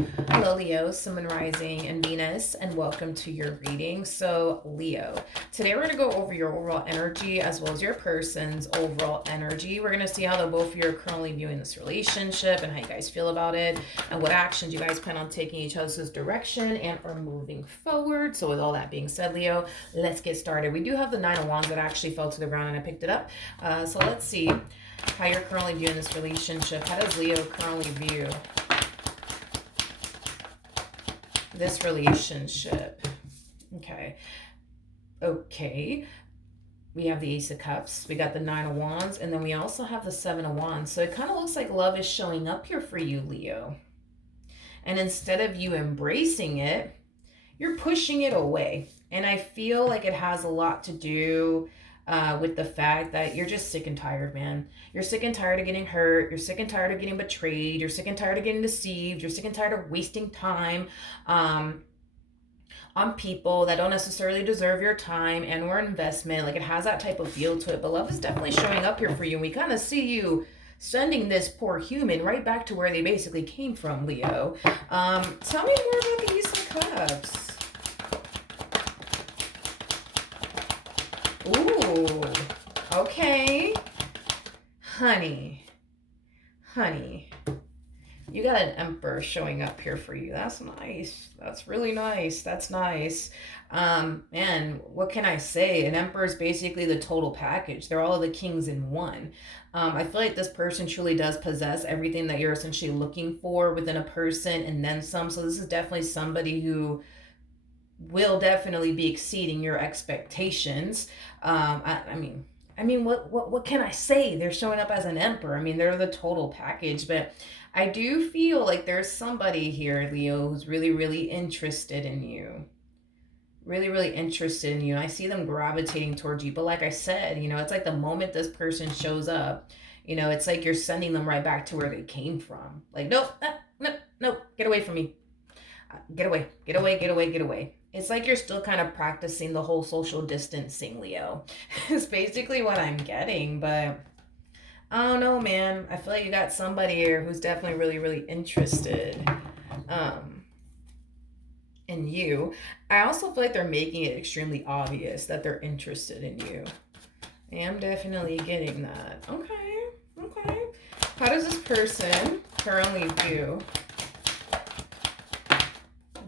Hello, Leo, Sun, Rising, and Venus, and welcome to your reading. So, Leo, today we're going to go over your overall energy as well as your person's overall energy. We're going to see how the both of you are currently viewing this relationship and how you guys feel about it, and what actions you guys plan on taking each other's direction and are moving forward. So, with all that being said, Leo, let's get started. We do have the Nine of Wands that actually fell to the ground and I picked it up. So, let's see how you're currently viewing this relationship. How does Leo currently view this relationship? Okay, we have the Ace of Cups, we got the Nine of Wands, and then we also have the Seven of Wands. So it kind of looks like love is showing up here for you, Leo, and instead of you embracing it, you're pushing it away. And I feel like it has a lot to do with the fact that you're just sick and tired, man. You're sick and tired of getting hurt. You're sick and tired of getting betrayed. You're sick and tired of getting deceived. You're sick and tired of wasting time on people that don't necessarily deserve your time and or investment. Like, it has that type of feel to it. But love is definitely showing up here for you. And we kind of see you sending this poor human right back to where they basically came from, Leo. Tell me more about the Ace of Cups. Ooh, okay. Honey, you got an Emperor showing up here for you. That's nice. That's really nice. That's nice. Man, what can I say? An Emperor is basically the total package. They're all of the kings in one. I feel like this person truly does possess everything that you're essentially looking for within a person and then some. So this is definitely somebody who will definitely be exceeding your expectations. What can I say? They're showing up as an Emperor. I mean, they're the total package. But I do feel like there's somebody here, Leo, who's really, really interested in you. Really, really interested in you. And I see them gravitating towards you. But like I said, it's like the moment this person shows up, it's like you're sending them right back to where they came from. Like, nope, nope, get away from me. Get away, get away, get away, get away. It's like you're still kind of practicing the whole social distancing, Leo. It's basically what I'm getting, but I don't know, man. I feel like you got somebody here who's definitely really, really interested um, in you. I also feel like they're making it extremely obvious that they're interested in you. I am definitely getting that. Okay, okay. How does this person currently view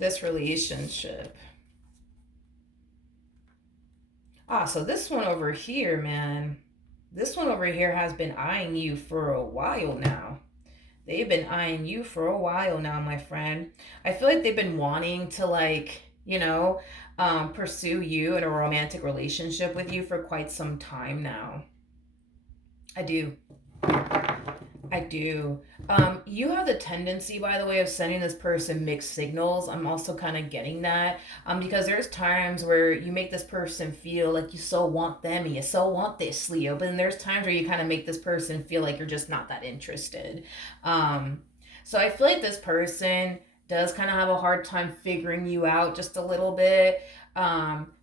this relationship? So this one over here, man. This one over here has been eyeing you for a while now. They've been eyeing you for a while now, my friend. I feel like they've been wanting to, pursue you in a romantic relationship with you for quite some time now. I do. I do. You have the tendency, by the way, of sending this person mixed signals. I'm also kind of getting that. Because there's times where you make this person feel like you so want them and you so want this, Leo. But then there's times where you kind of make this person feel like you're just not that interested. So I feel like this person does kind of have a hard time figuring you out just a little bit.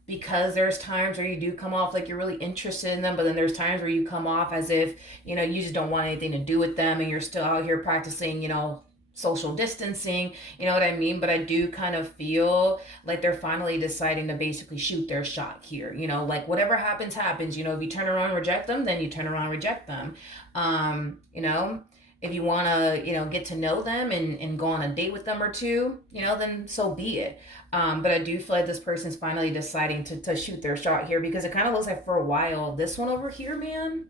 Because there's times where you do come off like you're really interested in them, but then there's times where you come off as if, you just don't want anything to do with them and you're still out here practicing, social distancing, you know what I mean? But I do kind of feel like they're finally deciding to basically shoot their shot here, like whatever happens, happens, if you turn around and reject them, then you turn around and reject them. You know, if you want to, get to know them and go on a date with them or two, then so be it. But I do feel like this person's finally deciding to shoot their shot here because it kind of looks like for a while, this one over here, man,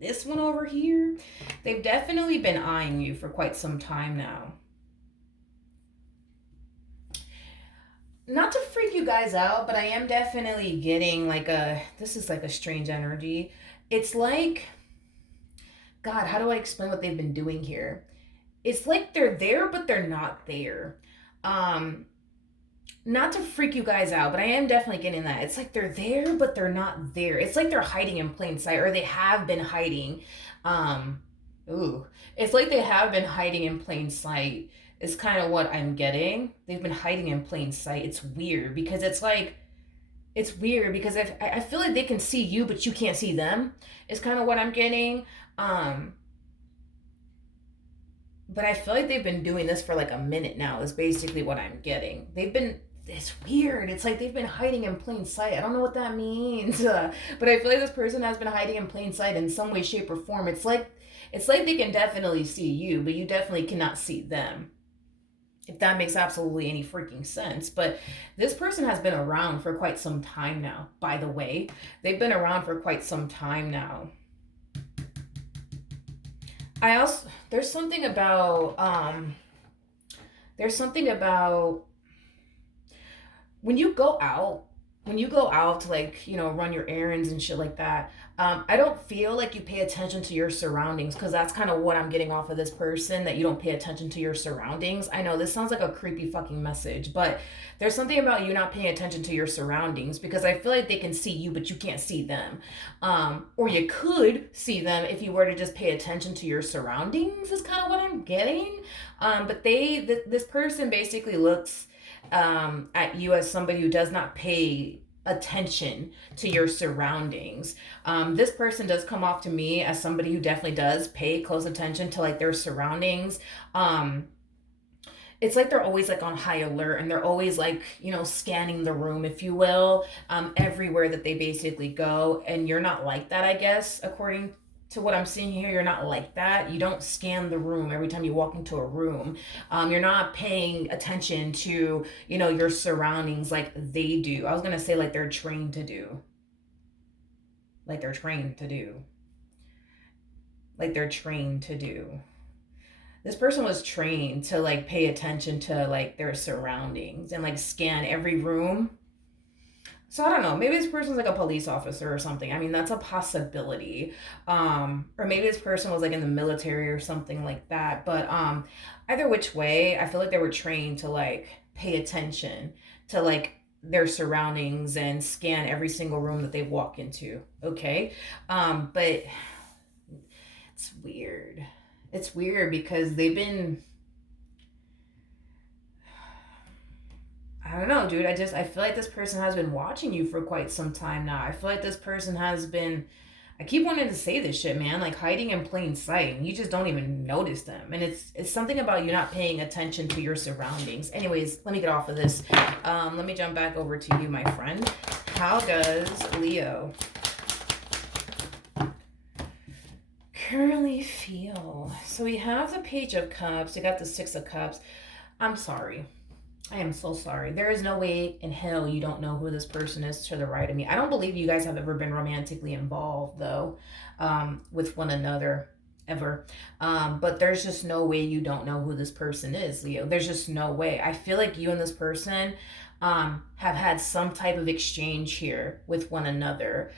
this one over here, they've definitely been eyeing you for quite some time now. Not to freak you guys out, but I am definitely getting this is like a strange energy. It's like, God, how do I explain what they've been doing here? It's like they're there, but they're not there. Um, Not to freak you guys out, but I am definitely getting that. It's like they're there, but they're not there. It's like they're hiding in plain sight, or they have been hiding. Um, ooh, it's like they have been hiding in plain sight. Is kind of what I'm getting. They've been hiding in plain sight. It's weird because it's weird because I feel like they can see you, but you can't see them. Is kind of what I'm getting. Um, but I feel like they've been doing this for like a minute now, is basically what I'm getting. It's weird. It's like they've been hiding in plain sight. I don't know what that means. But I feel like this person has been hiding in plain sight in some way, shape, or form. It's like they can definitely see you, but you definitely cannot see them. If that makes absolutely any freaking sense. But this person has been around for quite some time now, by the way. They've been around for quite some time now. I also there's something about when you go out to, like, run your errands and shit like that. I don't feel like you pay attention to your surroundings, because that's kind of what I'm getting off of this person, that you don't pay attention to your surroundings. I know this sounds like a creepy fucking message, but there's something about you not paying attention to your surroundings, because I feel like they can see you but you can't see them. Or you could see them if you were to just pay attention to your surroundings, is kind of what I'm getting. But this person basically looks at you as somebody who does not pay attention to your surroundings. This person does come off to me as somebody who definitely does pay close attention to, like, their surroundings. It's like they're always, like, on high alert, and they're always, like, scanning the room, if you will, everywhere that they basically go. And you're not like that, I guess, according to what I'm seeing here. You're not like that. You don't scan the room every time you walk into a room. You're not paying attention to, your surroundings like they do. I was gonna say like they're trained to do. Like they're trained to do. Like they're trained to do. This person was trained to, like, pay attention to, like, their surroundings and, like, scan every room. So I don't know. Maybe this person's like a police officer or something. I mean, that's a possibility. Or maybe this person was like in the military or something like that. But either which way, I feel like they were trained to, like, pay attention to, like, their surroundings and scan every single room that they walk into. Okay. But it's weird. It's weird because I don't know, dude. I feel like this person has been watching you for quite some time now. I feel like this person has been, I keep wanting to say this shit, man, like hiding in plain sight, and you just don't even notice them. And it's something about you not paying attention to your surroundings. Anyways, let me get off of this. Let me jump back over to you, my friend. How does Leo currently feel? So we have the Page of Cups. We got the Six of Cups. I'm sorry. I am so sorry. There is no way in hell you don't know who this person is to the right of me. I don't believe you guys have ever been romantically involved, though, with one another, ever. But there's just no way you don't know who this person is, Leo. There's just no way. I feel like you and this person have had some type of exchange here with one another.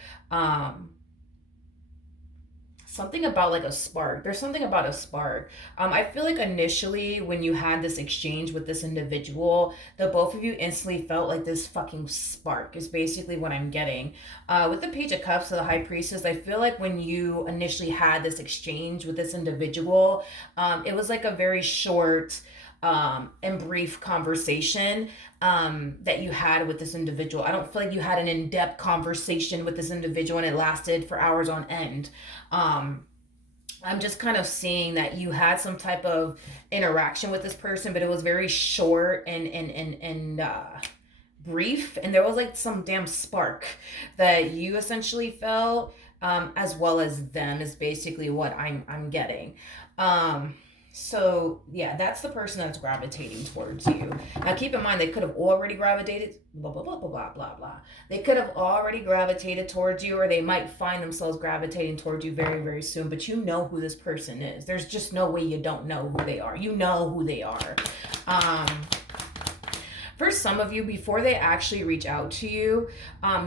Something about like a spark. There's something about a spark. I feel like initially when you had this exchange with this individual, the both of you instantly felt like this fucking spark is basically what I'm getting. With the Page of Cups to the High Priestess, I feel like when you initially had this exchange with this individual, it was like a very short and brief conversation that you had with this individual. I don't feel like you had an in-depth conversation with this individual and it lasted for hours on end. I'm just kind of seeing that you had some type of interaction with this person, but it was very short and brief, and there was like some damn spark that you essentially felt, as well as them, is basically what I'm getting. So yeah, that's the person that's gravitating towards you. Now keep in mind, they could have already gravitated, blah blah blah blah blah blah blah. They could have already gravitated towards you, or they might find themselves gravitating towards you very very soon. But you know who this person is. There's just no way you don't know who they are. You know who they are. For some of you, before they actually reach out to you,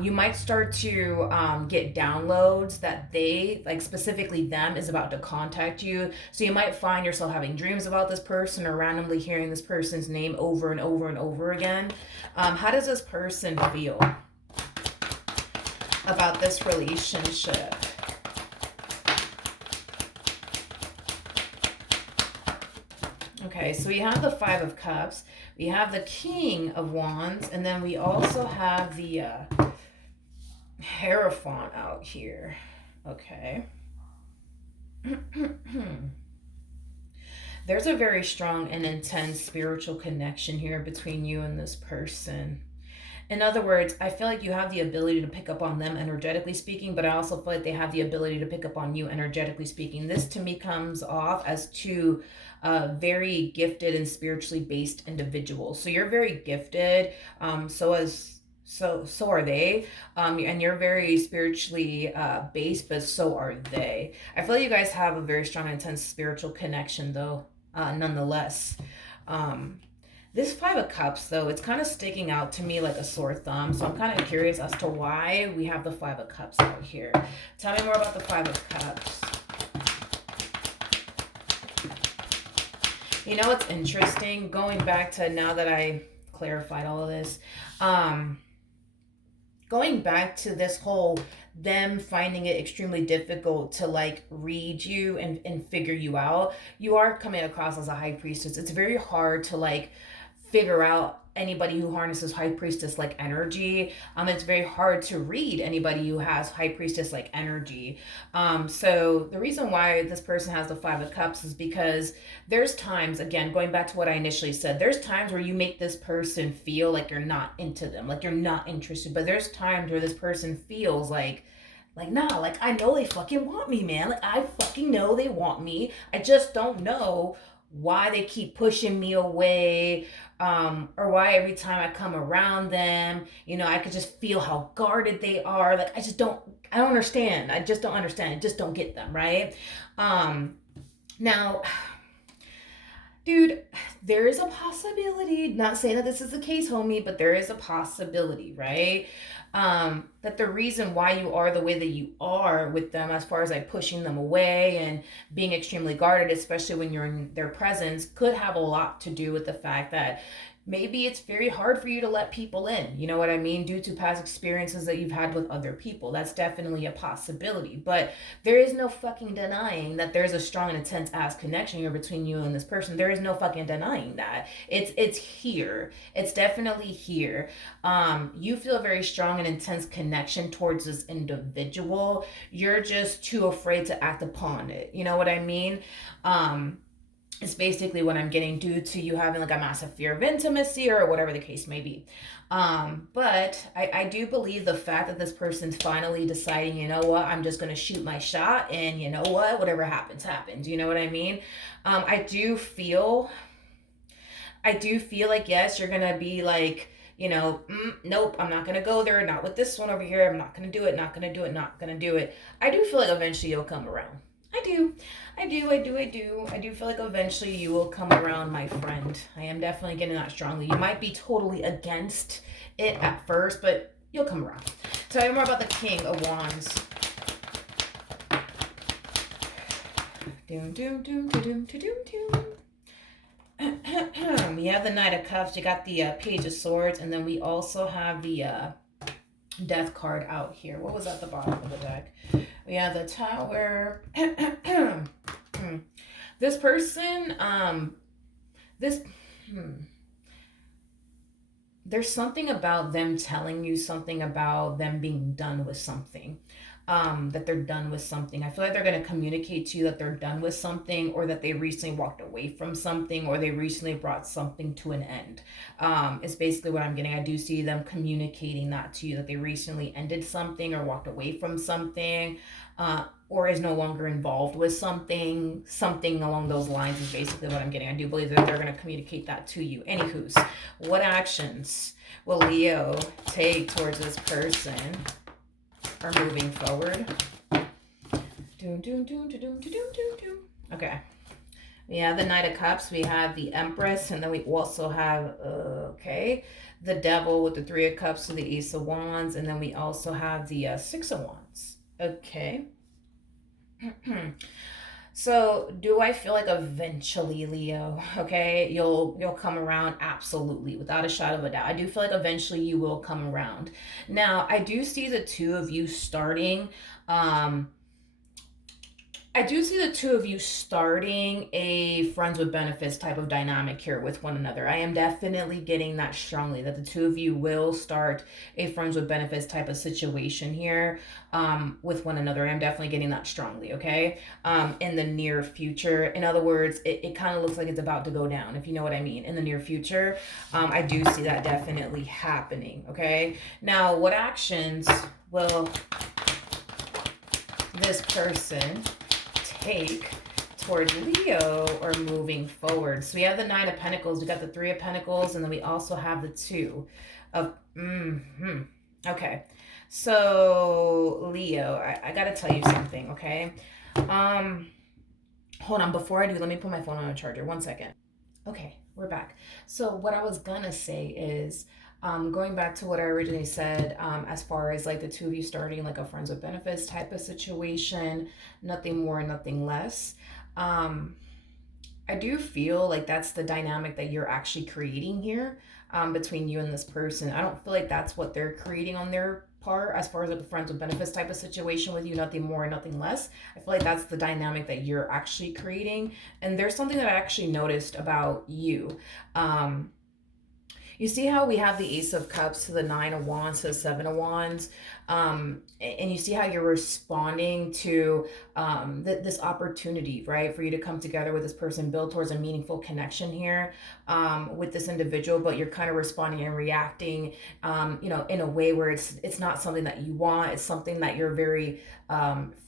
you might start to get downloads that they, like specifically them, is about to contact you. So you might find yourself having dreams about this person or randomly hearing this person's name over and over and over again. How does this person feel about this relationship? Okay, so we have the Five of Cups, we have the King of Wands, and then we also have the Hierophant out here. Okay. There's a very strong and intense spiritual connection here between you and this person. In other words, I feel like you have the ability to pick up on them energetically speaking, but I also feel like they have the ability to pick up on you energetically speaking. This to me comes off as two very gifted and spiritually based individuals. So you're very gifted, so are they, and you're very spiritually based, but so are they. I feel like you guys have a very strong, intense spiritual connection, though, nonetheless. Um, this Five of Cups, though, it's kind of sticking out to me like a sore thumb. So I'm kind of curious as to why we have the Five of Cups out here. Tell me more about the Five of Cups. You know what's interesting? Going back to now that I clarified all of this, going back to this whole them finding it extremely difficult to like read you and figure you out, you are coming across as a high priestess. It's very hard to like figure out anybody who harnesses high priestess like energy. It's very hard to read anybody who has high priestess like energy. So the reason why this person has the Five of Cups is because there's times, again, going back to what I initially said, there's times where you make this person feel like you're not into them, like you're not interested, but there's times where this person feels like, nah, like I know they fucking want me, man. Like I fucking know they want me. I just don't know why they keep pushing me away, or why every time I come around them, I could just feel how guarded they are. Like I don't understand. I just don't understand. I just don't get them, right? Now, dude, there is a possibility, not saying that this is the case, homie, but there is a possibility, right? That the reason why you are the way that you are with them, as far as like pushing them away and being extremely guarded, especially when you're in their presence, could have a lot to do with the fact that maybe it's very hard for you to let people in, you know what I mean, due to past experiences that you've had with other people. That's definitely a possibility, but there is no fucking denying that there's a strong and intense ass connection here between you and this person. There is no fucking denying that. It's here. It's definitely here. You feel a very strong and intense connection towards this individual. You're just too afraid to act upon it, you know what I mean? It's basically what I'm getting, due to you having like a massive fear of intimacy or whatever the case may be. But I do believe the fact that this person's finally deciding, you know what, I'm just going to shoot my shot, and you know what, whatever happens, happens. You know what I mean? I do feel like, yes, you're going to be like, nope, I'm not going to go there. Not with this one over here. I'm not going to do it. Not going to do it. Not going to do it. I do feel like eventually you'll come around. I do feel like eventually you will come around, my friend. I am definitely getting that strongly. You might be totally against it at first, but you'll come around. Tell me more about the King of Wands. Doom, doom, doom, doom, doom, doom. You have the Knight of Cups. You got the Page of Swords, and then we also have the Death card out here. What was at the bottom of the deck? We have the Tower. This person, there's something about them telling you something about them being done with something. That they're done with something. I feel like they're going to communicate to you that they're done with something, or that they recently walked away from something, or they recently brought something to an end. It's basically what I'm getting. I do see them communicating that to you, that they recently ended something or walked away from something, or is no longer involved with something along those lines is basically what I'm getting. I do believe that they're going to communicate that to you. Anywho's, what actions will Leo take towards this person are moving forward? Okay. We have the Knight of Cups. We have the Empress. And then we also have, the Devil with the Three of Cups to the Ace of Wands. And then we also have the Six of Wands. Okay. So do I feel like eventually, Leo, okay, you'll come around? Absolutely, without a shadow of a doubt. I do feel like eventually you will come around. Now, I do see the two of you starting I do see the two of you starting a friends with benefits type of dynamic here with one another. I am definitely getting that strongly that the two of you will start a friends with benefits type of situation here with one another. I'm definitely getting that strongly, okay? In the near future. In other words, it kind of looks like it's about to go down, if you know what I mean, in the near future. I do see that definitely happening, okay? Now, what actions will this person take towards Leo or moving forward? So we have the Nine of Pentacles, we got the Three of Pentacles, and then we also have the Two of okay. So Leo, I gotta tell you something, okay? Hold on, before I do, let me put my phone on a charger. 1 second. Okay, we're back. So what I was gonna say is going back to what I originally said, as far as like the two of you starting like a friends with benefits type of situation, nothing more, nothing less. I do feel like that's the dynamic that you're actually creating here between you and this person. I don't feel like that's what they're creating on their part as far as like a friends with benefits type of situation with you, nothing more, nothing less. I feel like that's the dynamic that you're actually creating. And there's something that I actually noticed about you. You see how we have the Ace of Cups to the Nine of Wands to the Seven of Wands, and you see how you're responding to this opportunity, right, for you to come together with this person, build towards a meaningful connection here with this individual, but you're kind of responding and reacting, in a way where it's not something that you want. It's something that you're very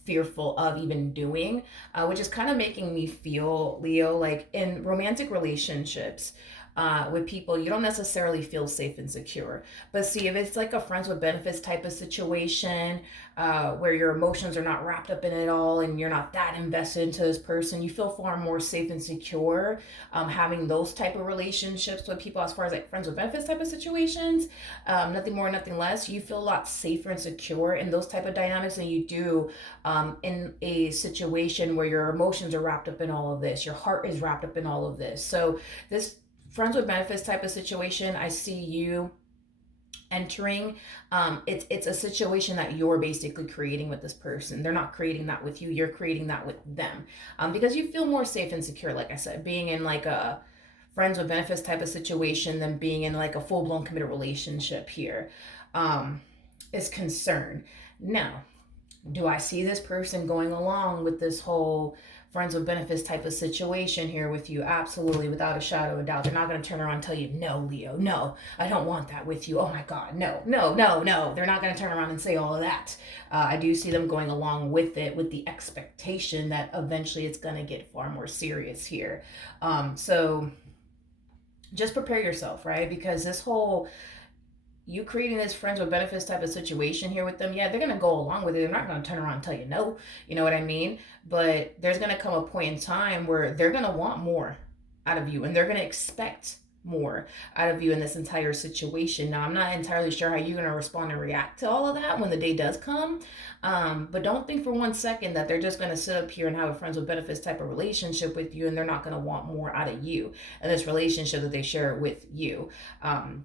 fearful of even doing, which is kind of making me feel, Leo, like in romantic relationships, with people, you don't necessarily feel safe and secure. But see, if it's like a friends with benefits type of situation, where your emotions are not wrapped up in it all and you're not that invested into this person, you feel far more safe and secure having those type of relationships with people as far as like friends with benefits type of situations. Nothing more, nothing less. You feel a lot safer and secure in those type of dynamics than you do in a situation where your emotions are wrapped up in all of this. Your heart is wrapped up in all of this. So this friends with benefits type of situation, I see you entering. It's a situation that you're basically creating with this person. They're not creating that with you, you're creating that with them, because you feel more safe and secure, like I said, being in like a friends with benefits type of situation than being in like a full-blown committed relationship here is concerned. Now, do I see this person going along with this whole friends with benefits type of situation here with you? Absolutely, without a shadow of a doubt. They're not going to turn around and tell you, no, Leo, no, I don't want that with you. Oh my God, no, no, no, no. They're not going to turn around and say all of that. I do see them going along with it with the expectation that eventually it's going to get far more serious here. So just prepare yourself, right? Because this whole you creating this friends with benefits type of situation here with them, yeah, they're gonna go along with it. They're not gonna turn around and tell you no. You know what I mean? But there's gonna come a point in time where they're gonna want more out of you and they're gonna expect more out of you in this entire situation. Now, I'm not entirely sure how you're going to respond and react to all of that when the day does come. But don't think for 1 second that they're just going to sit up here and have a friends with benefits type of relationship with you and they're not going to want more out of you and this relationship that they share with you.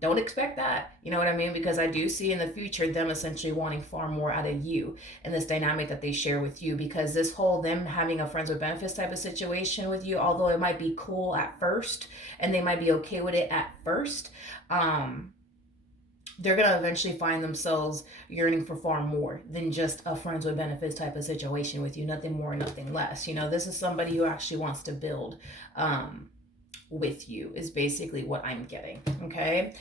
Don't expect that. You know what I mean? Because I do see in the future them essentially wanting far more out of you and this dynamic that they share with you, because this whole them having a friends with benefits type of situation with you, although it might be cool at first and they might be okay with it at first, they're going to eventually find themselves yearning for far more than just a friends with benefits type of situation with you. Nothing more, nothing less. You know, this is somebody who actually wants to build with you is basically what I'm getting. Okay.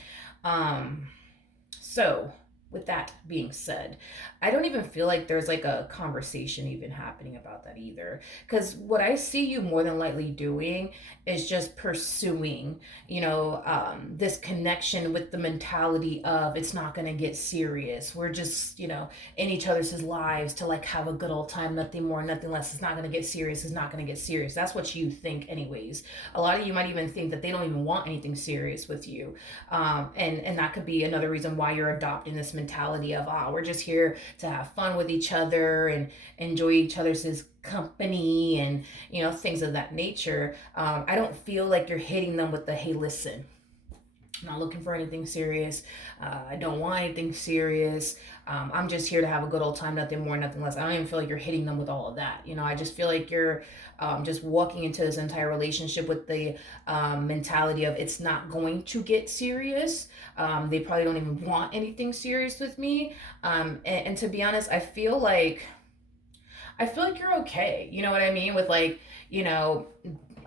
So with that being said, I don't even feel like there's like a conversation even happening about that either. Because what I see you more than likely doing is just pursuing, this connection with the mentality of it's not going to get serious. We're just, in each other's lives to like have a good old time, nothing more, nothing less. It's not going to get serious. It's not going to get serious. That's what you think anyways. A lot of you might even think that they don't even want anything serious with you. And that could be another reason why you're adopting this mentality of, we're just here to have fun with each other and enjoy each other's company and, things of that nature. I don't feel like you're hitting them with the, hey, listen, I'm not looking for anything serious. I don't want anything serious. I'm just here to have a good old time, nothing more, nothing less. I don't even feel like you're hitting them with all of that. I just feel like you're just walking into this entire relationship with the mentality of it's not going to get serious. They probably don't even want anything serious with me. And to be honest, I feel like you're okay. You know what I mean? With like, you know,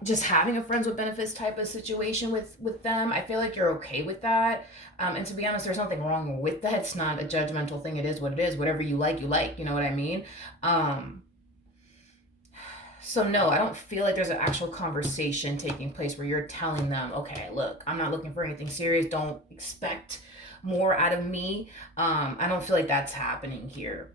just having a friends with benefits type of situation with them. I feel like you're okay with that. And to be honest, there's nothing wrong with that. It's not a judgmental thing. It is what it is. Whatever you like, you like. You know what I mean? Um, so no, I don't feel like there's an actual conversation taking place where you're telling them, okay, look, I'm not looking for anything serious. Don't expect more out of me. I don't feel like that's happening here.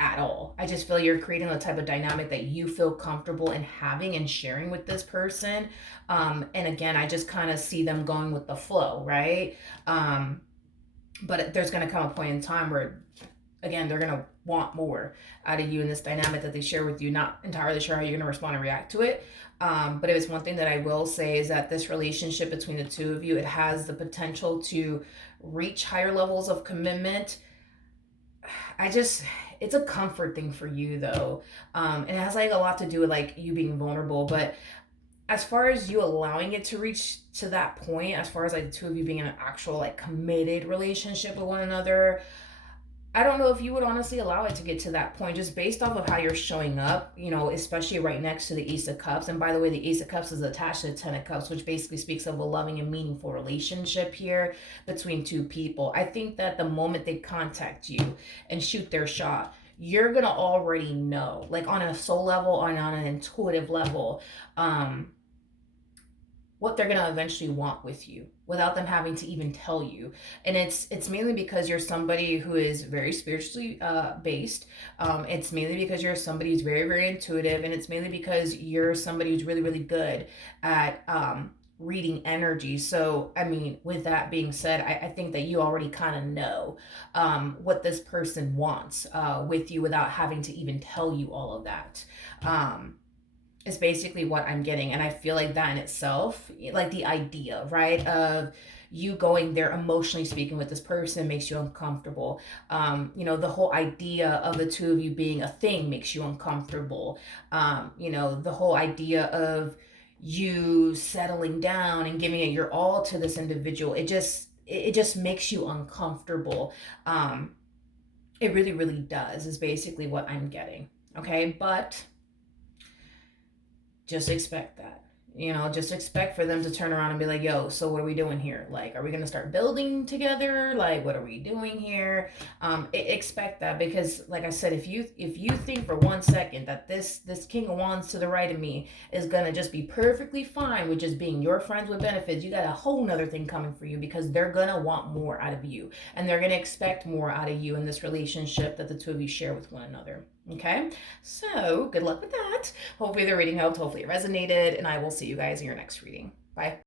At all. I just feel you're creating a type of dynamic that you feel comfortable in having and sharing with this person. And again, I just kind of see them going with the flow, right? Um, but there's going to come a point in time where again they're going to want more out of you in this dynamic that they share with you. Not entirely sure how you're going to respond and react to it. But it was one thing that I will say is that this relationship between the two of you, it has the potential to reach higher levels of commitment. I just, it's a comfort thing for you though. And it has like a lot to do with like you being vulnerable. But as far as you allowing it to reach to that point, as far as like the two of you being in an actual like committed relationship with one another, I don't know if you would honestly allow it to get to that point just based off of how you're showing up, especially right next to the Ace of Cups. And by the way, the Ace of Cups is attached to the Ten of Cups, which basically speaks of a loving and meaningful relationship here between two people. I think that the moment they contact you and shoot their shot, you're going to already know, like on a soul level, on an intuitive level, um, what they're going to eventually want with you without them having to even tell you. And it's mainly because you're somebody who is very spiritually based. It's mainly because you're somebody who's very, very intuitive, and it's mainly because you're somebody who's really, really good at reading energy. So I mean, with that being said, I think that you already kind of know what this person wants with you without having to even tell you all of that. um, is basically what I'm getting. And I feel like that in itself, like the idea, right, of you going there emotionally speaking with this person makes you uncomfortable. The whole idea of the two of you being a thing makes you uncomfortable. The whole idea of you settling down and giving it your all to this individual, it just makes you uncomfortable. It really, really does, is basically what I'm getting. Okay, but just expect that. Just expect for them to turn around and be like, yo, so what are we doing here? Like, are we going to start building together? Like, what are we doing here? Expect that, because like I said, if you think for 1 second that this King of Wands to the right of me is going to just be perfectly fine with just being your friends with benefits, you got a whole nother thing coming for you, because they're going to want more out of you, and they're going to expect more out of you in this relationship that the two of you share with one another. Okay, so good luck with that. Hopefully the reading helped. Hopefully it resonated. And I will see you guys in your next reading. Bye.